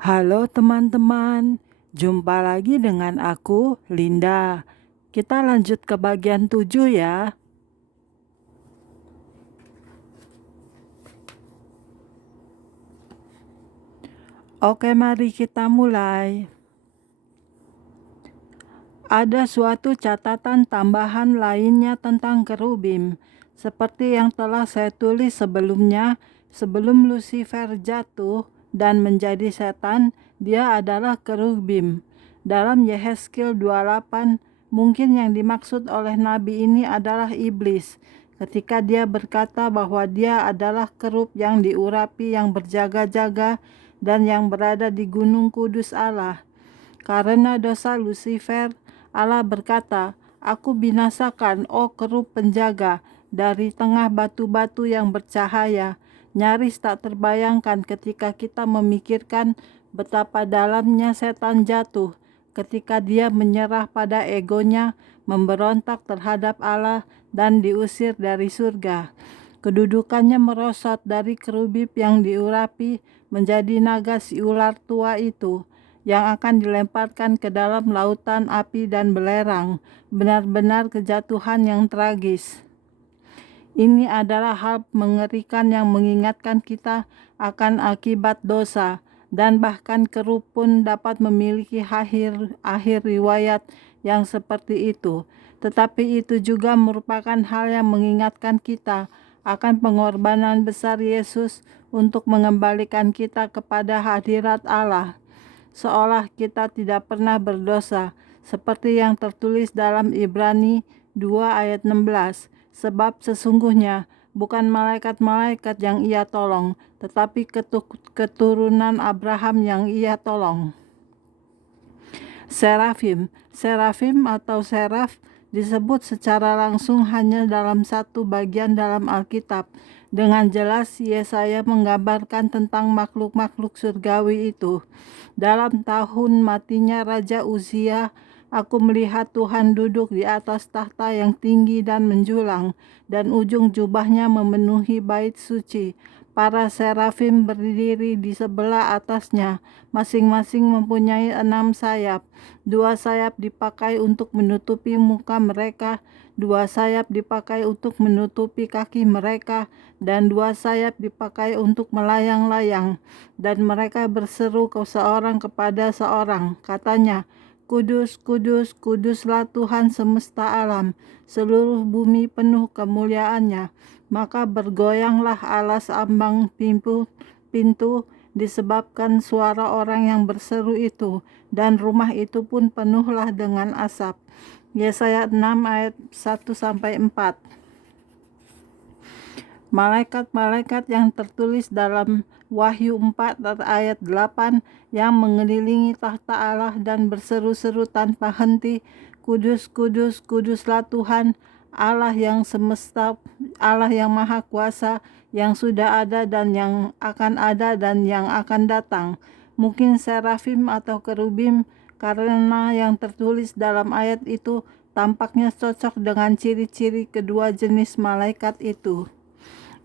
Halo teman-teman, jumpa lagi dengan aku, Linda. Kita lanjut ke bagian 7 ya. Oke, mari kita mulai. Ada suatu catatan tambahan lainnya tentang kerubim. Seperti yang telah saya tulis sebelumnya, sebelum Lucifer jatuh dan menjadi setan, dia adalah kerubim. Dalam Yehezkiel 28, mungkin yang dimaksud oleh nabi ini adalah iblis, ketika dia berkata bahwa dia adalah kerub yang diurapi yang berjaga-jaga dan yang berada di gunung kudus Allah. Karena dosa Lucifer, Allah berkata, "Aku binasakan, oh kerub penjaga, dari tengah batu-batu yang bercahaya." Nyaris tak terbayangkan ketika kita memikirkan betapa dalamnya setan jatuh, ketika dia menyerah pada egonya, memberontak terhadap Allah, dan diusir dari surga. Kedudukannya merosot dari kerubim yang diurapi menjadi naga si ular tua itu, yang akan dilemparkan ke dalam lautan api dan belerang. Benar-benar kejatuhan yang tragis. Ini adalah hal mengerikan yang mengingatkan kita akan akibat dosa, dan bahkan kerub pun dapat memiliki akhir riwayat yang seperti itu. Tetapi itu juga merupakan hal yang mengingatkan kita akan pengorbanan besar Yesus untuk mengembalikan kita kepada hadirat Allah, seolah kita tidak pernah berdosa, seperti yang tertulis dalam Ibrani 2 ayat 16. Sebab sesungguhnya bukan malaikat-malaikat yang ia tolong, tetapi keturunan Abraham yang ia tolong. Serafim atau seraf disebut secara langsung hanya dalam satu bagian dalam Alkitab. Dengan jelas Yesaya menggambarkan tentang makhluk-makhluk surgawi itu. Dalam tahun matinya Raja Uzia, aku melihat Tuhan duduk di atas tahta yang tinggi dan menjulang, dan ujung jubahnya memenuhi bait suci. Para serafim berdiri di sebelah atasnya, masing-masing mempunyai 6 sayap. 2 sayap dipakai untuk menutupi muka mereka, 2 sayap dipakai untuk menutupi kaki mereka, dan 2 sayap dipakai untuk melayang-layang. Dan mereka berseru seorang kepada seorang, katanya, "Kudus, kudus, kuduslah Tuhan semesta alam, seluruh bumi penuh kemuliaannya." Maka bergoyanglah alas ambang pintu disebabkan suara orang yang berseru itu, dan rumah itu pun penuhlah dengan asap. Yesaya 6 ayat 1-4. Malaikat-malaikat yang tertulis dalam Wahyu 4 ayat 8 yang mengelilingi tahta Allah dan berseru-seru tanpa henti, "Kudus, kudus, kuduslah Tuhan, Allah yang semesta, Allah yang maha kuasa, yang sudah ada dan yang akan ada dan yang akan datang." Mungkin serafim atau kerubim, karena yang tertulis dalam ayat itu tampaknya cocok dengan ciri-ciri kedua jenis malaikat itu.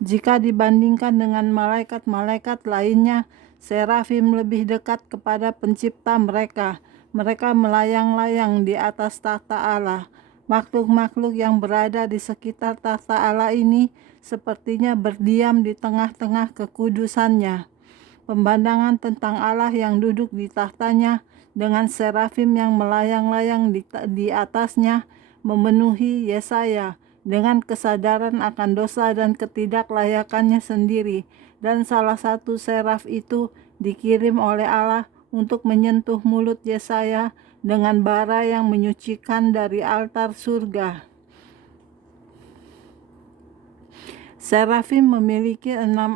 Jika dibandingkan dengan malaikat-malaikat lainnya, serafim lebih dekat kepada pencipta mereka. Mereka melayang-layang di atas tahta Allah. Makhluk-makhluk yang berada di sekitar tahta Allah ini sepertinya berdiam di tengah-tengah kekudusannya. Pemandangan tentang Allah yang duduk di tahtanya dengan serafim yang melayang-layang di atasnya memenuhi Yesaya dengan kesadaran akan dosa dan ketidaklayakannya sendiri. Dan salah satu seraf itu dikirim oleh Allah untuk menyentuh mulut Yesaya dengan bara yang menyucikan dari altar surga. Serafim memiliki 6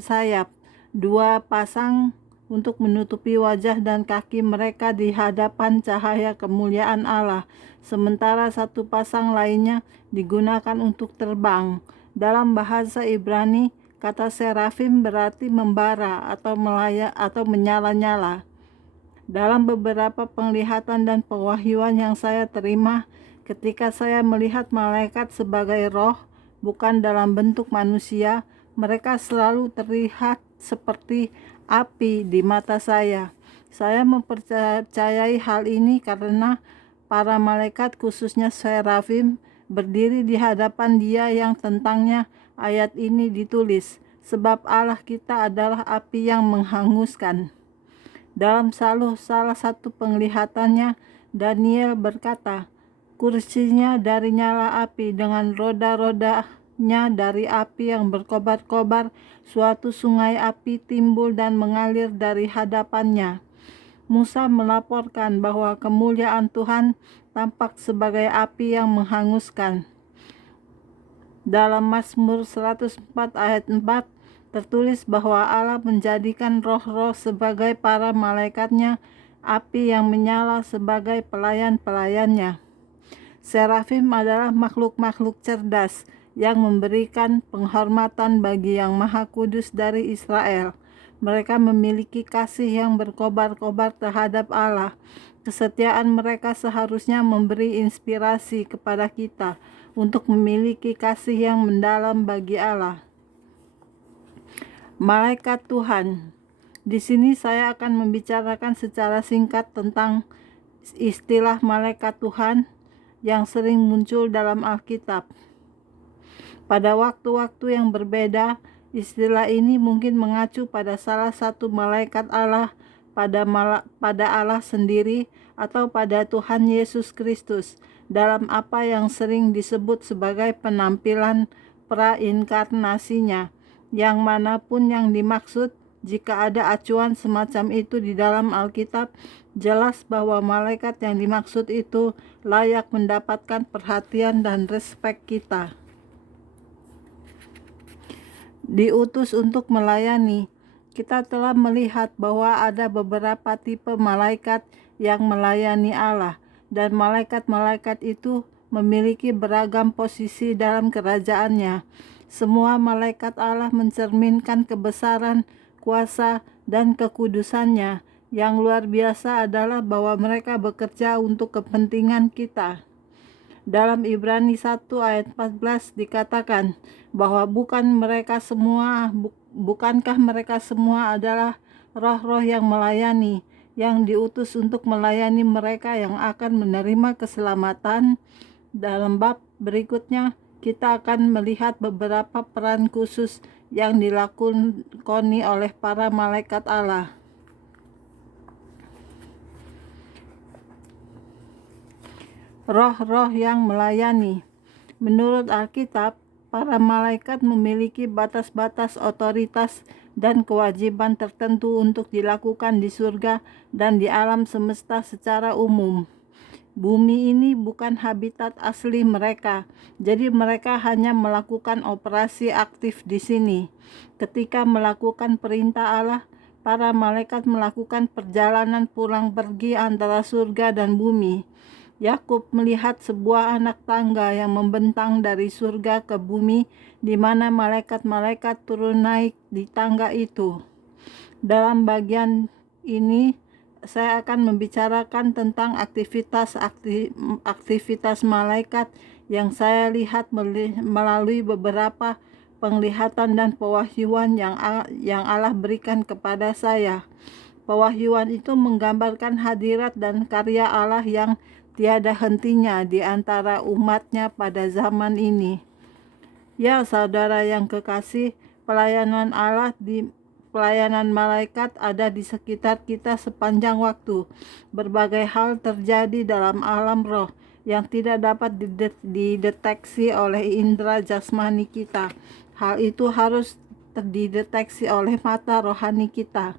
sayap, 2 pasang untuk menutupi wajah dan kaki mereka di hadapan cahaya kemuliaan Allah, sementara 1 pasang lainnya digunakan untuk terbang. Dalam bahasa Ibrani, kata serafim berarti membara atau menyala-nyala. Dalam beberapa penglihatan dan pewahyuan yang saya terima, ketika saya melihat malaikat sebagai roh, bukan dalam bentuk manusia, mereka selalu terlihat seperti api di mata saya. Saya mempercayai hal ini karena para malaikat, khususnya serafim, berdiri di hadapan Dia yang tentangnya ayat ini ditulis, sebab Allah kita adalah api yang menghanguskan. Dalam salah satu penglihatannya, Daniel berkata, kursinya dari nyala api, dengan roda-rodanya dari api yang berkobar-kobar. Suatu sungai api timbul dan mengalir dari hadapannya. Musa melaporkan bahwa kemuliaan Tuhan tampak sebagai api yang menghanguskan. Dalam Mazmur 104 ayat 4 tertulis bahwa Allah menjadikan roh-roh sebagai para malaikatnya, api yang menyala sebagai pelayan-pelayannya. Serafim adalah makhluk-makhluk cerdas yang memberikan penghormatan bagi Yang Maha Kudus dari Israel. Mereka memiliki kasih yang berkobar-kobar terhadap Allah. Kesetiaan mereka seharusnya memberi inspirasi kepada kita untuk memiliki kasih yang mendalam bagi Allah. Malaikat Tuhan. Di sini saya akan membicarakan secara singkat tentang istilah malaikat Tuhan yang sering muncul dalam Alkitab. Pada waktu-waktu yang berbeda, istilah ini mungkin mengacu pada salah satu malaikat Allah, pada Allah sendiri, atau pada Tuhan Yesus Kristus dalam apa yang sering disebut sebagai penampilan prainkarnasinya. Yang manapun yang dimaksud, jika ada acuan semacam itu di dalam Alkitab, jelas bahwa malaikat yang dimaksud itu layak mendapatkan perhatian dan respek kita. Diutus untuk melayani. Kita telah melihat bahwa ada beberapa tipe malaikat yang melayani Allah, dan malaikat-malaikat itu memiliki beragam posisi dalam kerajaannya. Semua malaikat Allah mencerminkan kebesaran, kuasa, dan kekudusannya. Yang luar biasa adalah bahwa mereka bekerja untuk kepentingan kita. Dalam Ibrani 1 ayat 14 dikatakan bahwa bukankah mereka semua adalah roh-roh yang melayani, yang diutus untuk melayani mereka yang akan menerima keselamatan. Dalam bab berikutnya kita akan melihat beberapa peran khusus yang dilakoni oleh para malaikat Allah. Roh-roh yang melayani. Menurut Alkitab, para malaikat memiliki batas-batas otoritas dan kewajiban tertentu untuk dilakukan di surga dan di alam semesta secara umum. Bumi ini bukan habitat asli mereka, jadi mereka hanya melakukan operasi aktif di sini. Ketika melakukan perintah Allah, para malaikat melakukan perjalanan pulang pergi antara surga dan bumi. Yakub melihat sebuah anak tangga yang membentang dari surga ke bumi, di mana malaikat-malaikat turun naik di tangga itu. Dalam bagian ini, saya akan membicarakan tentang aktivitas malaikat yang saya lihat melalui beberapa penglihatan dan pewahyuan yang Allah berikan kepada saya. Pewahyuan itu menggambarkan hadirat dan karya Allah yang tiada hentinya di antara umatnya pada zaman ini. Ya, saudara yang kekasih, pelayanan malaikat ada di sekitar kita sepanjang waktu. Berbagai hal terjadi dalam alam roh yang tidak dapat dideteksi oleh indera jasmani kita. Hal itu harus dideteksi oleh mata rohani kita.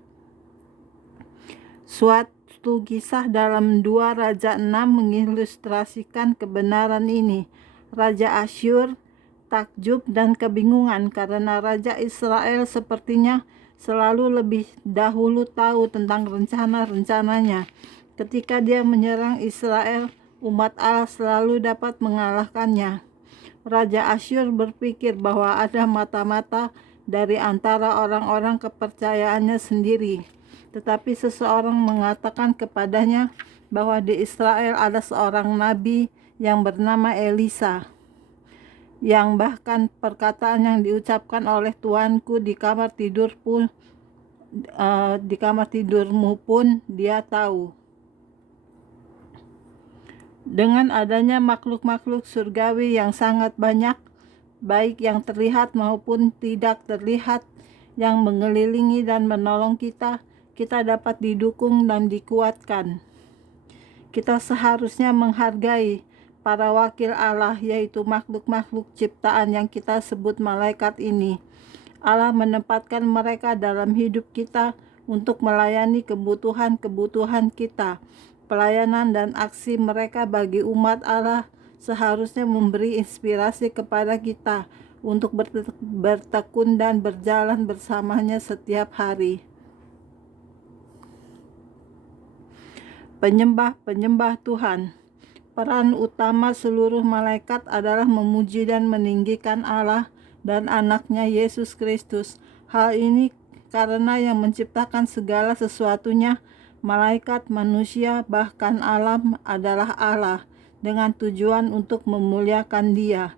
Suatu kisah dalam 2 Raja 6 mengilustrasikan kebenaran ini. Raja Asyur takjub dan kebingungan karena Raja Israel sepertinya selalu lebih dahulu tahu tentang rencana-rencananya. Ketika dia menyerang Israel, umat Allah selalu dapat mengalahkannya. Raja Asyur berpikir bahwa ada mata-mata dari antara orang-orang kepercayaannya sendiri. Tetapi seseorang mengatakan kepadanya bahwa di Israel ada seorang nabi yang bernama Elisa, yang bahkan perkataan yang diucapkan oleh tuanku di kamar tidur pun di kamar tidurmu pun Dia tahu. Dengan adanya makhluk-makhluk surgawi yang sangat banyak, baik yang terlihat maupun tidak terlihat, yang mengelilingi dan menolong kita, kita dapat didukung dan dikuatkan. Kita seharusnya menghargai para wakil Allah, yaitu makhluk-makhluk ciptaan yang kita sebut malaikat ini. Allah menempatkan mereka dalam hidup kita untuk melayani kebutuhan-kebutuhan kita. Pelayanan dan aksi mereka bagi umat Allah seharusnya memberi inspirasi kepada kita untuk bertekun dan berjalan bersamanya setiap hari. Penyembah-penyembah Tuhan. Peran utama seluruh malaikat adalah memuji dan meninggikan Allah dan anaknya Yesus Kristus. Hal ini karena yang menciptakan segala sesuatunya, malaikat, manusia, bahkan alam adalah Allah, dengan tujuan untuk memuliakan Dia.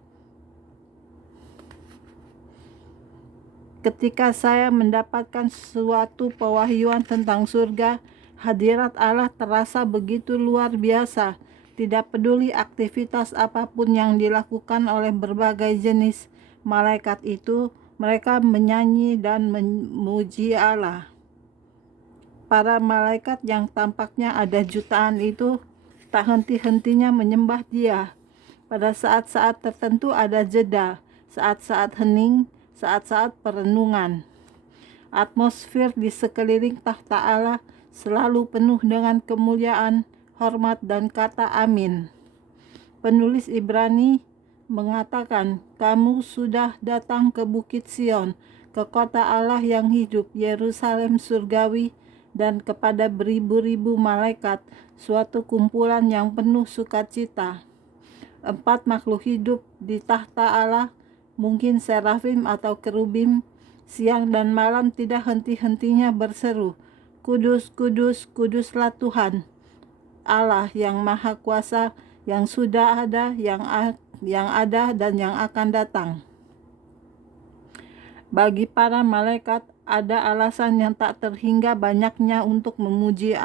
Ketika saya mendapatkan suatu pewahyuan tentang surga, hadirat Allah terasa begitu luar biasa. Tidak peduli aktivitas apapun yang dilakukan oleh berbagai jenis malaikat itu, mereka menyanyi dan memuji Allah. Para malaikat yang tampaknya ada jutaan itu tak henti-hentinya menyembah Dia. Pada saat-saat tertentu ada jeda, saat-saat hening, saat-saat perenungan. Atmosfer di sekeliling tahta Allah selalu penuh dengan kemuliaan, hormat, dan kata amin. Penulis Ibrani mengatakan, kamu sudah datang ke Bukit Sion, ke kota Allah yang hidup, Yerusalem surgawi, dan kepada beribu-ribu malaikat, suatu kumpulan yang penuh sukacita. 4 makhluk hidup di tahta Allah, mungkin serafim atau kerubim, siang dan malam tidak henti-hentinya berseru, Kudus, kudus, kuduslah Tuhan, Allah yang Maha Kuasa, yang sudah ada, yang ada, dan yang akan datang. Bagi para malaikat, ada alasan yang tak terhingga banyaknya untuk memuji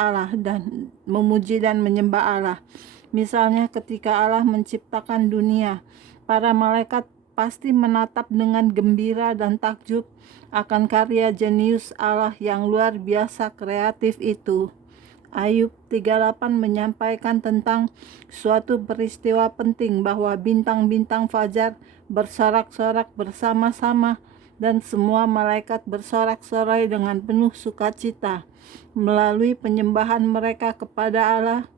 dan menyembah Allah. Misalnya ketika Allah menciptakan dunia, para malaikat pasti menatap dengan gembira dan takjub akan karya jenius Allah yang luar biasa kreatif itu. Ayub 38 menyampaikan tentang suatu peristiwa penting bahwa bintang-bintang fajar bersorak-sorak bersama-sama dan semua malaikat bersorak-sorai dengan penuh sukacita. Melalui penyembahan mereka kepada Allah,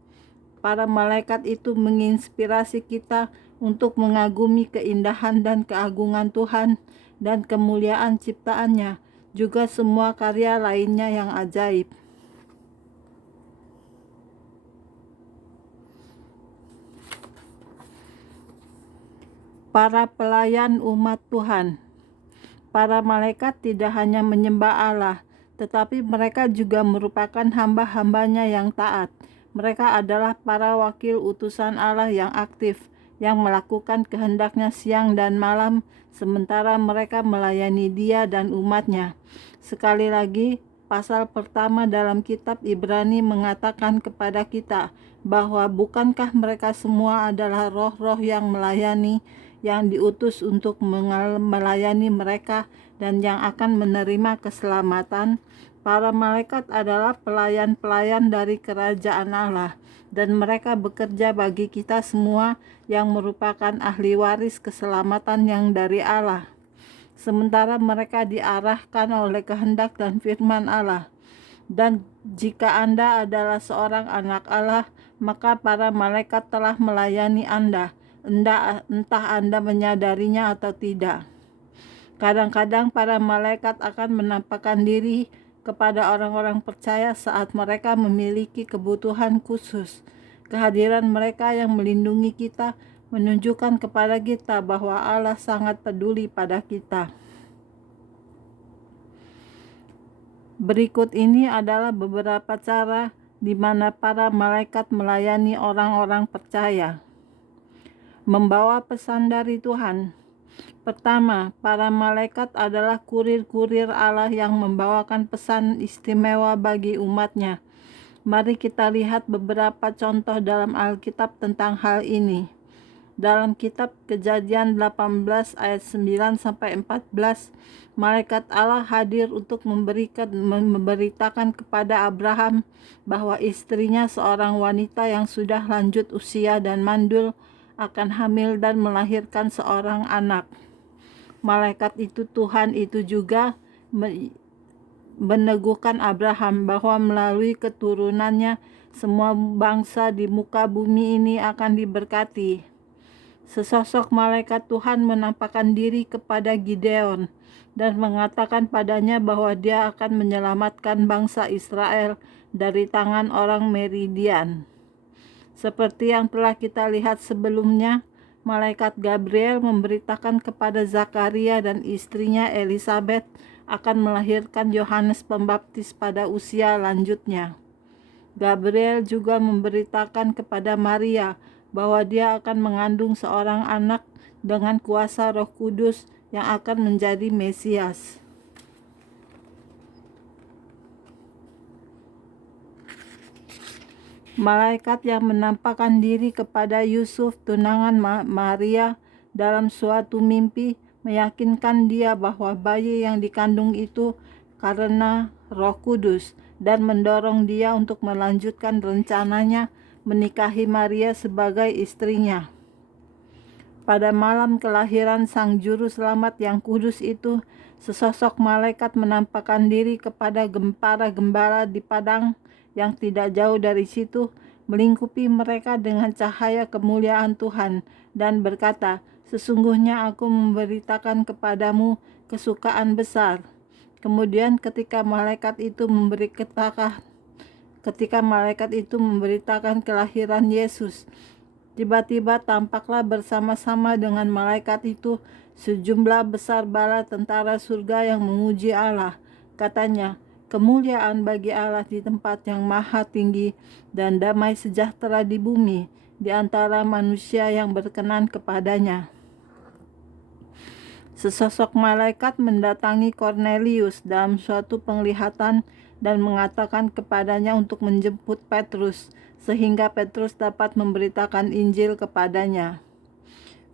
para malaikat itu menginspirasi kita untuk mengagumi keindahan dan keagungan Tuhan dan kemuliaan ciptaannya, juga semua karya lainnya yang ajaib. Para pelayan umat Tuhan. Para malaikat tidak hanya menyembah Allah, tetapi mereka juga merupakan hamba-hambanya yang taat. Mereka adalah para wakil utusan Allah yang aktif, yang melakukan kehendaknya siang dan malam, sementara mereka melayani Dia dan umatnya. Sekali lagi, pasal pertama dalam kitab Ibrani mengatakan kepada kita bahwa bukankah mereka semua adalah roh-roh yang melayani, yang diutus untuk melayani mereka dan yang akan menerima keselamatan. Para malaikat adalah pelayan-pelayan dari kerajaan Allah, dan mereka bekerja bagi kita semua yang merupakan ahli waris keselamatan yang dari Allah. Sementara mereka diarahkan oleh kehendak dan firman Allah. Dan jika Anda adalah seorang anak Allah, maka para malaikat telah melayani Anda, entah Anda menyadarinya atau tidak. Kadang-kadang para malaikat akan menampakkan diri kepada orang-orang percaya saat mereka memiliki kebutuhan khusus. Kehadiran mereka yang melindungi kita menunjukkan kepada kita bahwa Allah sangat peduli pada kita. Berikut ini adalah beberapa cara di mana para malaikat melayani orang-orang percaya. Membawa pesan dari Tuhan. Pertama, para malaikat adalah kurir-kurir Allah yang membawakan pesan istimewa bagi umatnya. Mari kita lihat beberapa contoh dalam Alkitab tentang hal ini. Dalam kitab Kejadian 18 ayat 9-14, malaikat Allah hadir untuk memberitakan kepada Abraham bahwa istrinya, seorang wanita yang sudah lanjut usia dan mandul, akan hamil dan melahirkan seorang anak. Malaikat itu, Tuhan itu juga meneguhkan Abraham bahwa melalui keturunannya semua bangsa di muka bumi ini akan diberkati. Sesosok malaikat Tuhan menampakkan diri kepada Gideon dan mengatakan padanya bahwa dia akan menyelamatkan bangsa Israel dari tangan orang Midian. Seperti yang telah kita lihat sebelumnya, malaikat Gabriel memberitakan kepada Zakaria dan istrinya Elisabet akan melahirkan Yohanes Pembaptis pada usia lanjutnya. Gabriel juga memberitakan kepada Maria bahwa dia akan mengandung seorang anak dengan kuasa Roh Kudus yang akan menjadi Mesias. Malaikat yang menampakkan diri kepada Yusuf, tunangan Maria, dalam suatu mimpi meyakinkan dia bahwa bayi yang dikandung itu karena Roh Kudus, dan mendorong dia untuk melanjutkan rencananya menikahi Maria sebagai istrinya. Pada malam kelahiran Sang Juru Selamat yang kudus itu, sesosok malaikat menampakkan diri kepada para gembala di padang yang tidak jauh dari situ, melingkupi mereka dengan cahaya kemuliaan Tuhan, dan berkata, "Sesungguhnya aku memberitakan kepadamu kesukaan besar." Kemudian ketika malaikat itu memberitakan kelahiran Yesus, tiba-tiba tampaklah bersama-sama dengan malaikat itu sejumlah besar bala tentara surga yang memuji Allah. Katanya, "Kemuliaan bagi Allah di tempat yang maha tinggi, dan damai sejahtera di bumi di antara manusia yang berkenan kepadanya." Sesosok malaikat mendatangi Kornelius dalam suatu penglihatan dan mengatakan kepadanya untuk menjemput Petrus, sehingga Petrus dapat memberitakan Injil kepadanya.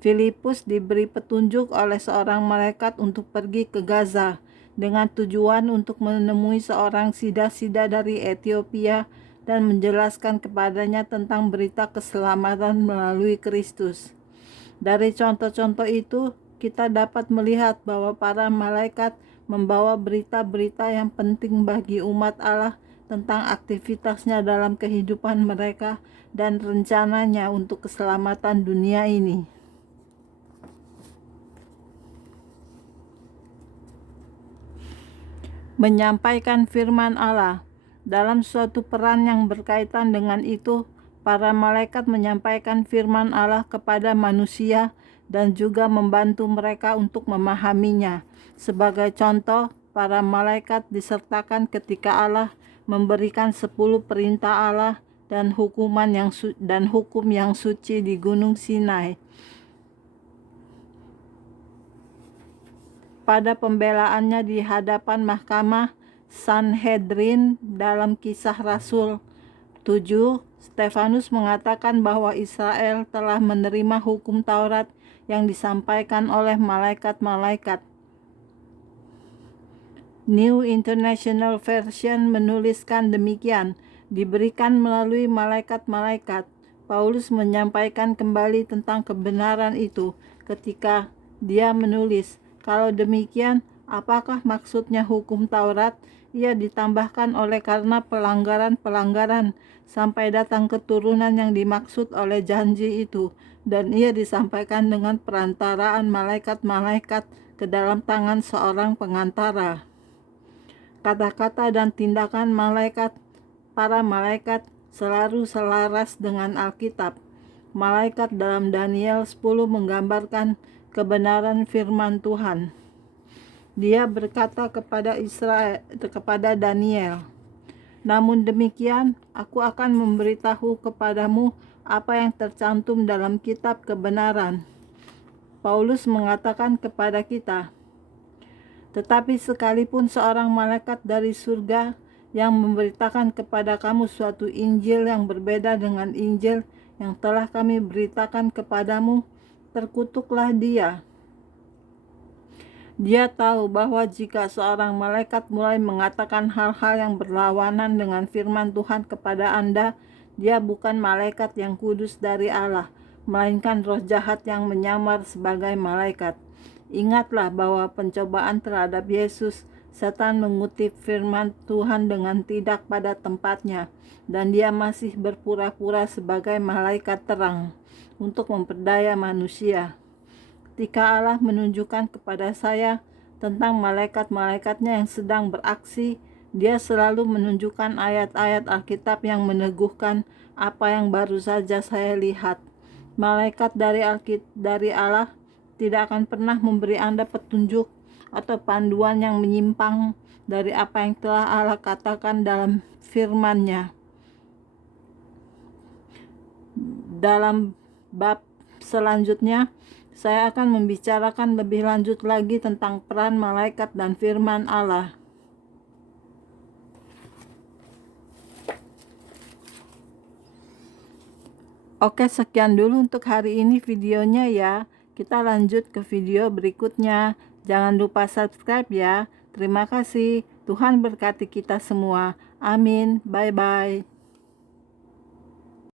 Filipus diberi petunjuk oleh seorang malaikat untuk pergi ke Gaza dengan tujuan untuk menemui seorang sida-sida dari Ethiopia dan menjelaskan kepadanya tentang berita keselamatan melalui Kristus. Dari contoh-contoh itu, kita dapat melihat bahwa para malaikat membawa berita-berita yang penting bagi umat Allah tentang aktivitasnya dalam kehidupan mereka dan rencananya untuk keselamatan dunia ini. Menyampaikan firman Allah. Dalam suatu peran yang berkaitan dengan itu, para malaikat menyampaikan firman Allah kepada manusia dan juga membantu mereka untuk memahaminya. Sebagai contoh, para malaikat disertakan ketika Allah memberikan 10 perintah Allah dan hukum yang suci di Gunung Sinai. Pada pembelaannya di hadapan mahkamah Sanhedrin dalam Kisah Rasul 7, Stefanus mengatakan bahwa Israel telah menerima hukum Taurat yang disampaikan oleh malaikat-malaikat. New International Version menuliskan demikian, diberikan melalui malaikat-malaikat. Paulus menyampaikan kembali tentang kebenaran itu ketika dia menulis, "Kalau demikian, apakah maksudnya hukum Taurat? Ia ditambahkan oleh karena pelanggaran-pelanggaran sampai datang keturunan yang dimaksud oleh janji itu, dan ia disampaikan dengan perantaraan malaikat-malaikat ke dalam tangan seorang pengantara." Kata-kata dan tindakan para malaikat selalu selaras dengan Alkitab. Malaikat dalam Daniel 10 menggambarkan kebenaran firman Tuhan. Dia berkata kepada Daniel, "Namun demikian, aku akan memberitahu kepadamu apa yang tercantum dalam kitab kebenaran." Paulus mengatakan kepada kita, tetapi sekalipun seorang malaikat dari surga yang memberitakan kepada kamu suatu Injil yang berbeda dengan Injil yang telah kami beritakan kepadamu, terkutuklah dia. Dia tahu bahwa jika seorang malaikat mulai mengatakan hal-hal yang berlawanan dengan firman Tuhan kepada Anda, dia bukan malaikat yang kudus dari Allah, melainkan roh jahat yang menyamar sebagai malaikat. Ingatlah bahwa pencobaan terhadap Yesus, setan mengutip firman Tuhan dengan tidak pada tempatnya, dan dia masih berpura-pura sebagai malaikat terang untuk memperdaya manusia. Ketika Allah menunjukkan kepada saya tentang malaikat-malaikatnya yang sedang beraksi, dia selalu menunjukkan ayat-ayat Alkitab yang meneguhkan apa yang baru saja saya lihat. Malaikat dari Allah tidak akan pernah memberi Anda petunjuk atau panduan yang menyimpang dari apa yang telah Allah katakan dalam firman-Nya. Dalam bab selanjutnya, saya akan membicarakan lebih lanjut lagi tentang peran malaikat dan firman Allah. Oke, sekian dulu untuk hari ini videonya ya. Kita lanjut ke video berikutnya. Jangan lupa subscribe ya. Terima kasih. Tuhan berkati kita semua. Amin. Bye-bye.